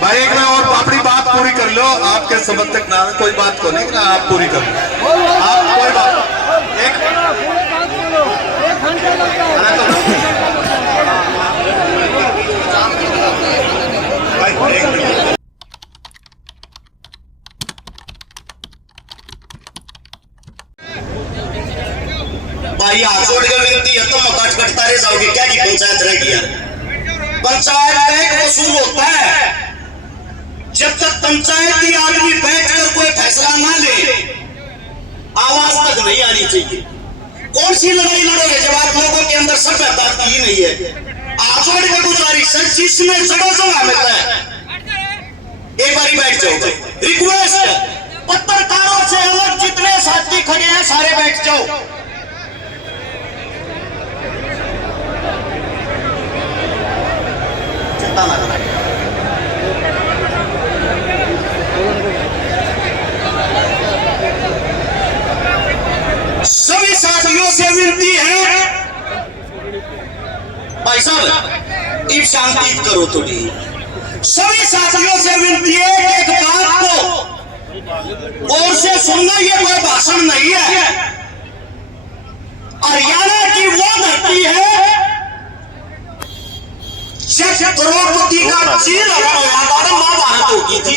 भाई एक ना और अपनी बात पूरी कर लो। आपके समर्थक ना कोई बात को नहीं ना, आप पूरी कर लो। आप कोई बात एक भाई हाथ जोड़ के विनती है, तुम मकान कटता रह जाओगे क्या की पंचायत रह गया। पंचायत का एक वसूल होता है, जब तक पंचायती आदमी बैठकर कोई फैसला ना ले आवाज तक नहीं आनी चाहिए। कौन सी लड़ाई लड़ोगे जब आप लोगों के अंदर सभ्यता ही नहीं है। आजोड़ में गुजारिश है, जिसमें जगह जगह मिलता है एक बारी बैठ जाओ। रिक्वेस्ट पत्रकारों से अलग जितने साथी खड़े हैं सारे बैठ जाओ। चिंता ना करें। सभी साथियों से विनती है, भाई साहब इब शांति करो थोड़ी। सभी साथियों से विनती है कि एक बात को गौर से सुनना, ये कोई भाषण नहीं है। हरियाणा की वो धरती है जब द्रौपदी का चीर महाभारत होगी थी।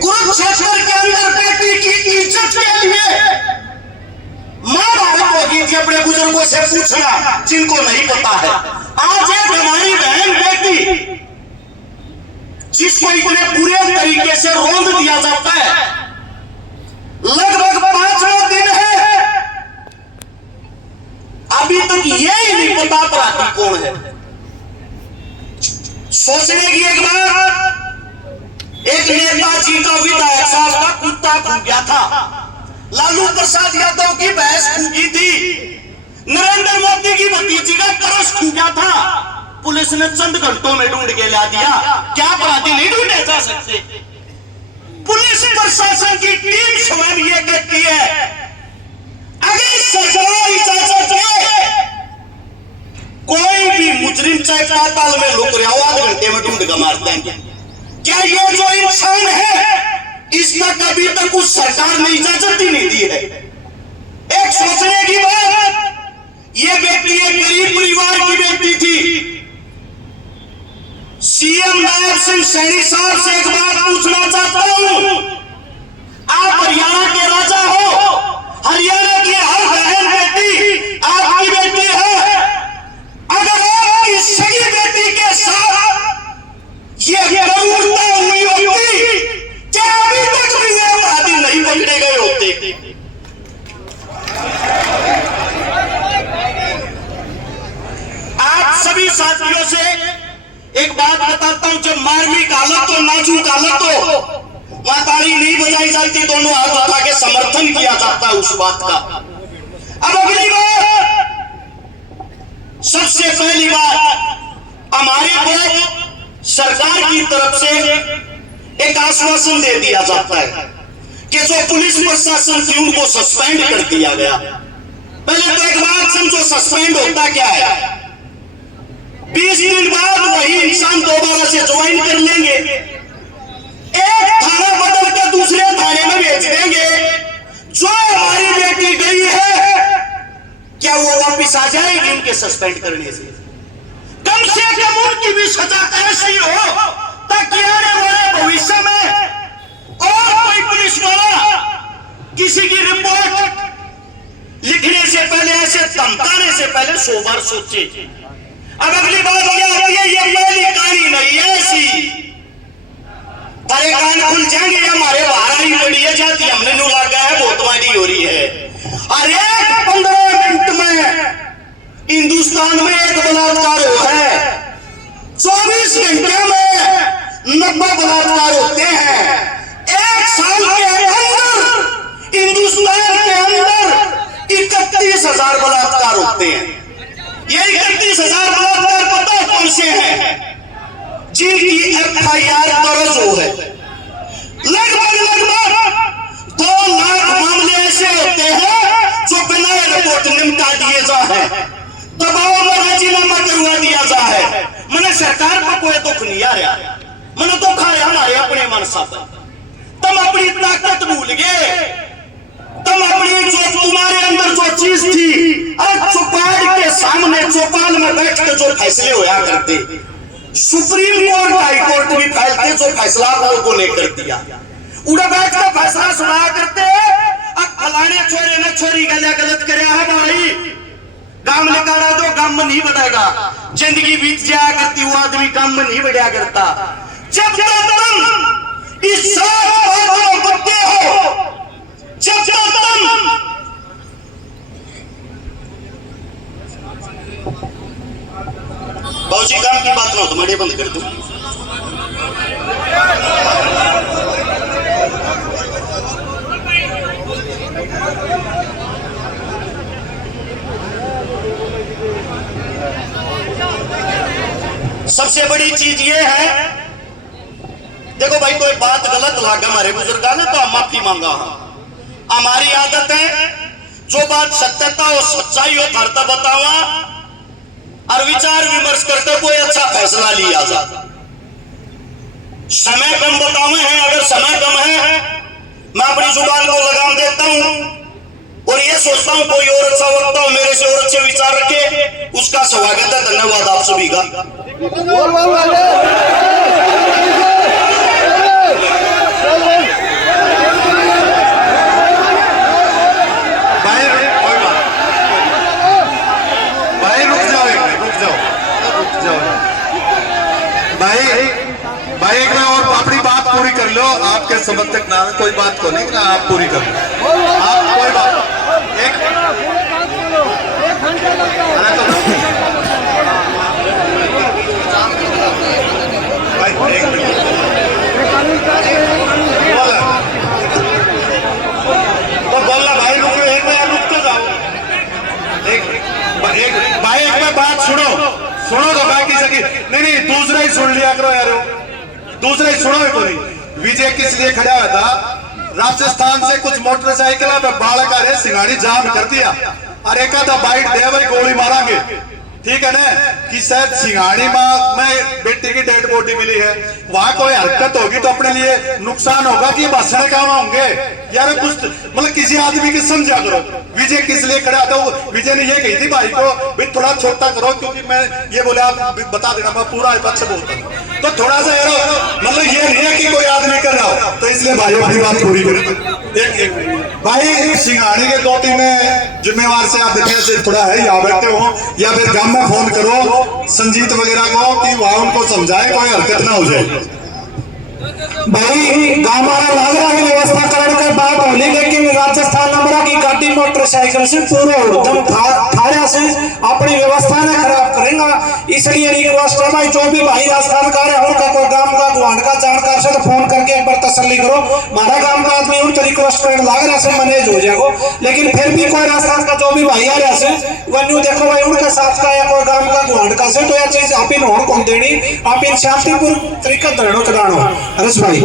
कुरुक्षेत्र के अंदर बेटी की इज्जत के लिए महाभारत होगी थी। अपने बुजुर्गों से पूछना जिनको नहीं पता है। आज एक हमारी बहन बेटी जिसको इतने बुरे तरीके से रोंद दिया जाता है, लगभग 5वां दिन है, अभी तक ये ही नहीं पता अपराधी कौन है। सोचने की एक बार एक नेताजी का विधायक साहब का कुत्ता खो गया था। लालू प्रसाद यादव की भैंस खूबी थी। नरेंद्र मोदी की भतीजी का तरस खो गया था। पुलिस ने चंद घंटों में ढूंढ के ला दिया। क्या अपराधी नहीं ढूंढे जा सकते। पुलिस प्रशासन की टीम स्वयं ये कहती है अगर सरकार इजाजत है कोई भी मुजरिम चाहे पाताल में लुक रहा हो 8 घंटे में ढूंढ कर मार देंगे। क्या ये जो इंसान है इसका कभी तक उस सरकार ने इजाजत ही नहीं दी है। एक सोचने की बात, ये बेटी एक गरीब परिवार की बेटी थी। सीएम नायब सिंह सैनी साहब से एक बात पूछना चाहता हूं, आप हरियाणा के राजा हो, हरियाणा की हर बहन बेटी आपकी बेटी है। अगर आपकी सही बेटी के साथ ये क्रूरता हुई होती क्या अभी तक भी ये अपराधी नहीं पकड़े गए होते। आप सभी साथियों से एक बात बताता हूं, जब मार्मिक हालत हो, नाजुक हालत हो, वहां ताली नहीं बजाई जाती, दोनों हाथ उठा के समर्थन किया जाता है उस बात का। अब अगली बात, सबसे पहली बात, हमारे को सरकार की तरफ से एक आश्वासन दे दिया जाता है कि जो पुलिस प्रशासन थी उनको सस्पेंड कर दिया गया। पहले तो एक बात समझो, सस्पेंड होता क्या है। 20 दिन बाद वही इंसान दोबारा से ज्वाइन कर लेंगे, एक थाना बदल के दूसरे थाने में भेज देंगे। जो हमारी बेटी गई है क्या वो वापिस आ जाएगी उनके सस्पेंड करने से? कम से कम उनकी भी सजा ऐसी हो ताकि आने वाले भविष्य में और कोई पुलिस वाला किसी की रिपोर्ट लिखने से पहले, ऐसे धमकाने से पहले 100 बार सोचे। अब अगली बात क्या होती है, ये पहली कहानी नहीं है ऐसी। तारे कान खुल जाएंगे, हमारे बाहर ही पड़ी है जाती, हमने नू लगा है बहुत मारी हो रही है। अरे 15 मिनट में हिंदुस्तान में एक बलात्कार हुआ है, 24 घंटे में 90 बलात्कार होते हैं। 1 साल के अंदर हिंदुस्तान के अंदर 31,000 बलात्कार होते हैं। ये 31,000 बलात्कार जिनकी FIR दर्ज हो है। लगभग 2 लाख मामले ऐसे होते हैं जो बिना रिपोर्ट निपटा दिए जा है, दबाव में राजीनामा करवा दिया जा है। मैंने सरकार को कोई दुख नहीं आ रहा, मैंने दुख आया हमारे अपने मनसा पर। तुम अपनी ताकत भूल गए, तुम अपनी जो तुम्हारे अंदर जो चीज थी, और चौपाल के सामने चौपाल में बैठ के जो फैसले होया करते, सुप्रीम कोर्ट हाई कोर्ट भी फैलते, जो फैसला को ने कर दिया, उड़ा बैठ का फैसला सुना करते। अब फलाने छोरे ने छोरी गलत कराया है भाई, काम निकाला तो काम में नहीं बढ़ेगा, जिंदगी बीत जाया करती, वो आदमी काम में नहीं बढ़िया करता। जब तक तुम इस सब बातों को करते हो, जब तक तुम बाबूजी काम की बात ना हो तो मैं बंद कर दूं। सबसे बड़ी चीज ये है, देखो भाई कोई बात गलत लागा हमारे बुजुर्गा ने तो हम माफी मांगा। हमारी आदत है जो बात सत्यता और सच्चाई हो धरता बतावा और विचार विमर्श करके कोई अच्छा फैसला लिया जा। समय कम बतावे हैं, अगर समय कम है मैं अपनी जुबान को लगाम देता हूं और ये सोचता हूं कोई और अच्छा वक्ता हो मेरे से और अच्छे विचार रखे, उसका स्वागत है। धन्यवाद आप सभी का। भाई एक ना और अपनी बात पूरी कर लो, आपके समर्थक ना कोई बात को नहीं ना, आप पूरी कर लो, आप कोई बात एक तो बोलना भाई रुको, एक बार रुक तो जाओ। भाई एक बार बात सुनो तो बाकी सकी नहीं दूसरा ही सुन लिया करो यार, दूसरा ही सुनो ही कोई। विजय किस लिए खड़ा हुआ था, राजस्थान से कुछ मोटरसाइकिल पे बालक आ रहे, सिंगाड़ी जाम कर दिया और एक आधा बाइट दे भाई गोली मारांगे, ठीक है ना, कि शायद सिंगाड़ी में बेटी की डेड बॉडी मिली है, वहां कोई हरकत होगी तो अपने लिए नुकसान होगा कि भाषण काम होंगे यार। कुछ मतलब किसी आदमी की समझा करो। विजय किस लिए खड़ा था, विजय ने ये कही थी भाई को भाई थोड़ा छोटा करो, क्योंकि मैं ये बोले आप बता देना मैं पूरा पक्ष बोलता हूँ, तो थोड़ा सा यार मतलब ये नहीं है कि कोई आदमी कर रहा हो, तो इसलिए भाई अपनी बात पूरी करो। एक भाई सिंगाड़ी के 2-3 जिम्मेवार से आप देखने से थोड़ा है, यहाँ बैठे हो या फिर गांव में फोन करो संजीत वगैरह को कि वहां उनको समझाए कोई हरकत ना हो जाए। भाई गांव वाला लग रहा है व्यवस्था करने के बाद होली, लेकिन राजस्थान नंबर की गाड़ी मोटरसाइकिल से पूरा उद्यम थारा से अपनी व्यवस्था ने खराब करेगा। इसलिए रिक्वेस्ट है भाई जो भी भाई राजस्थान का है उनका कोई गांव का गुआंढ का जानकार से तो फोन करके एक बार तसल्ली करो। हमारा गांव का आदमी उनको रिक्वेस्ट करने लग रहा से मैनेज हो जाएगा, लेकिन फिर भी कोई राजस्थान का जो भी भाई आ रहा से वन्यू देखो भाई उनके साथ का या कोई गांव का गुआंढ का से तो यह चीज आप इन होड़ कौन देनी, आप इन शांतिपूर्ण तरीका धरणो चढ़ानो। हर्ष भाई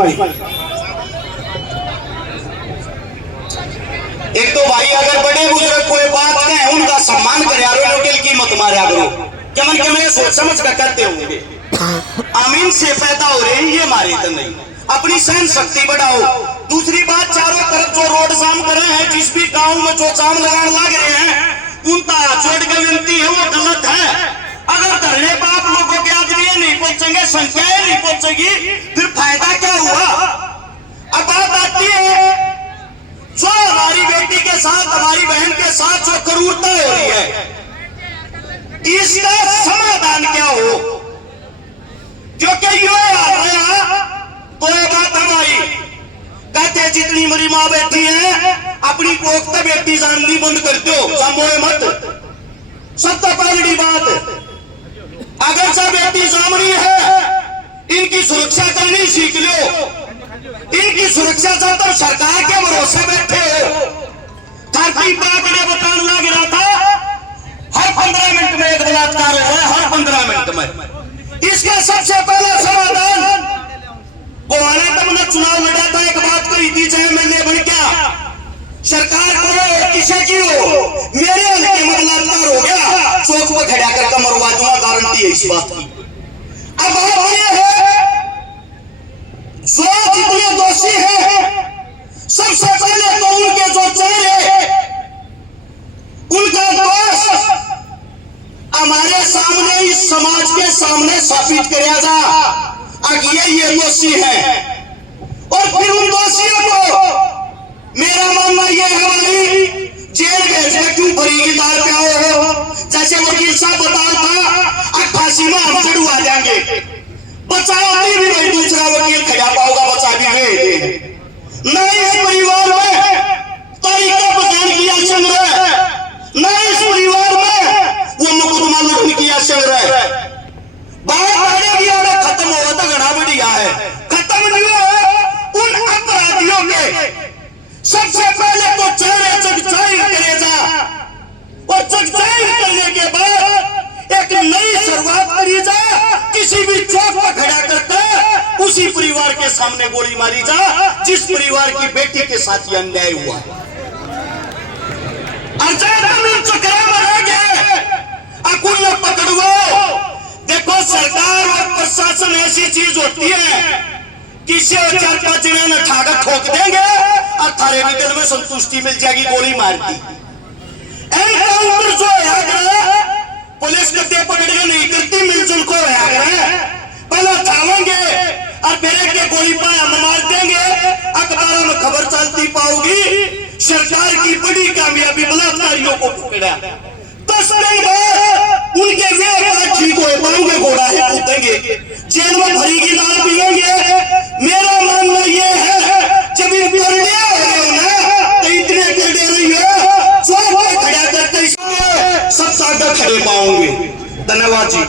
एक तो भाई अगर बड़े बुजुर्ग कोई बात कहे उनका सम्मान करे, होटल की मत मारा करो, क्या मन के मैं सोच समझ कर करते होंगे। अमीन से पैदा हो रहे हैं ये मारे तो नहीं, अपनी सहन शक्ति बढ़ाओ। दूसरी बात चारों तरफ जो रोड जाम कर रहे हैं, जिस भी गांव में जो जाम लगाने लग रहे हैं उनका जोड़ के विनती है वो गलत है। अगर धरने पर आप लोगों के आदमी नहीं पहुंचेंगे, संख्याएं नहीं पहुंचेगी, फिर फायदा क्या हुआ। अब बात आती है जो हमारी बेटी के साथ हमारी बहन के साथ जो क्रूरता हो रही है इसका समाधान क्या हो, क्योंकि ये आ रहा तो ये बात हमारी कहते जितनी मेरी माँ बेटी है अपनी कोख बेटी जाननी बंद कर दो, जमोए मत। सबसे पहली बात अगर सब बेटी सामनी है इनकी सुरक्षा करनी सीख लो। इनकी सुरक्षा से तो सरकार के भरोसे बैठे हो। धरती पाकड़े बताने लग रहा था हर 15 मिनट में एक बलात्कार है, हर 15 मिनट में। इस इसका सबसे पहला समाधान गोवाना तमने चुनाव लड़ा था, एक बात कही थी, चाहे मैंने बन क्या सरकार को किसे की हो, मेरे हल्के में बलात्कार हो गया, चौक पर खड़ा कर मरवा दूंगा, गारंटी है इस बात की। अब बात ये है जो जितने दोषी हैं सबसे पहले तो उनके जो चेहरे उनका दोष हमारे सामने, इस समाज के सामने स्थापित किया जा, अब ये दोषी है, और फिर उन दोषियों को मेरा मानना ये है भाई जेल भेज में क्यों भरी दाल पे हो, जैसे वकील साहब बता था 88 में हम चढ़वा देंगे, बचाव भी नहीं, दूसरा वकील खड़ा पाओगा, बचा भी वे नहीं। इस परिवार में तरीका बयान किया संग्रह, न इस परिवार में वो मुकदमा लुटन किया संग्रह, बात आगे भी आगे खत्म हुआ तो घना बढ़िया है, खत्म नहीं हुआ उन अपराधियों के सबसे पहले तो चेहरे चकचाई करे जा, और चकचाई करने के बाद एक नई शुरुआत करी जा, किसी भी चौक पर खड़ा करके उसी परिवार के सामने गोली मारी जा जिस परिवार की बेटी के साथ यह अन्याय हुआ। पकड़ो, देखो सरकार और प्रशासन ऐसी चीज होती है, किसी 4-5 जने ने ठाकर ठोक देंगे और थारे भी दिल में संतुष्टि मिल जाएगी, गोली मार दी। एनकाउंटर जो है पुलिस करते पकड़ के नहीं करती, मिलजुल को पहले उठावेंगे और फिर के गोली पाए हम मार देंगे, अखबारों में खबर चलती पाओगी सरकार की बड़ी कामयाबी बलात्कारियों को पकड़ा। 10 दिन बाद उनके वे ठीक हो पाएंगे, घोड़ा है कूदेंगे, जेल में भरी की दाल पिएंगे। मेरा मानना ये है जब इन करने हो रहे हो ना तो इतने करने रही हो, चौक पर खड़ा करके सब सागर खड़े पाओगे। धन्यवाद जी।